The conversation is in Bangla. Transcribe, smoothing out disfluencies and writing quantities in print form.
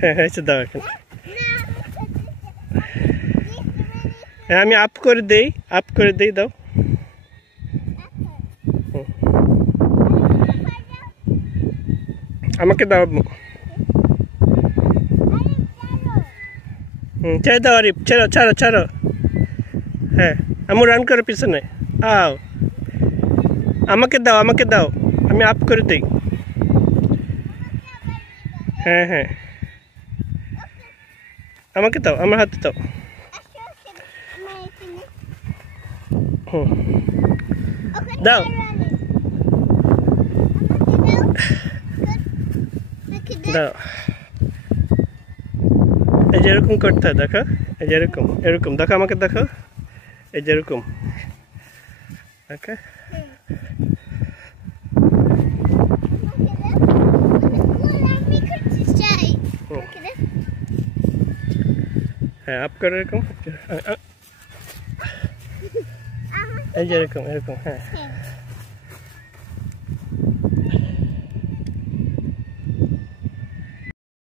হ্যাঁ হয়েছে, দাও এখন। হ্যাঁ আমি আপ করে দেই, আপ করে দেই, দাও। আমাকে দাও। ছেড়ে দাও আরিফ, ছাড়ো ছাড়ো ছাড়ো। হ্যাঁ আমি রান করে পিছনে আও। আমাকে দাও, আমাকে দাও, আমি আপ করে দিই। হ্যাঁ হ্যাঁ আমাকে দাও, আমার হাতে দাও। দাও। দাও। এই যে এরকম করতে হয়, দেখো, এই যে এরকম এরকম দেখো, আমাকে দেখো, এই যে এরকম। ওকে, হ্যাঁ আপ করে এরকম, এই যে এরকম এরকম, হ্যাঁ।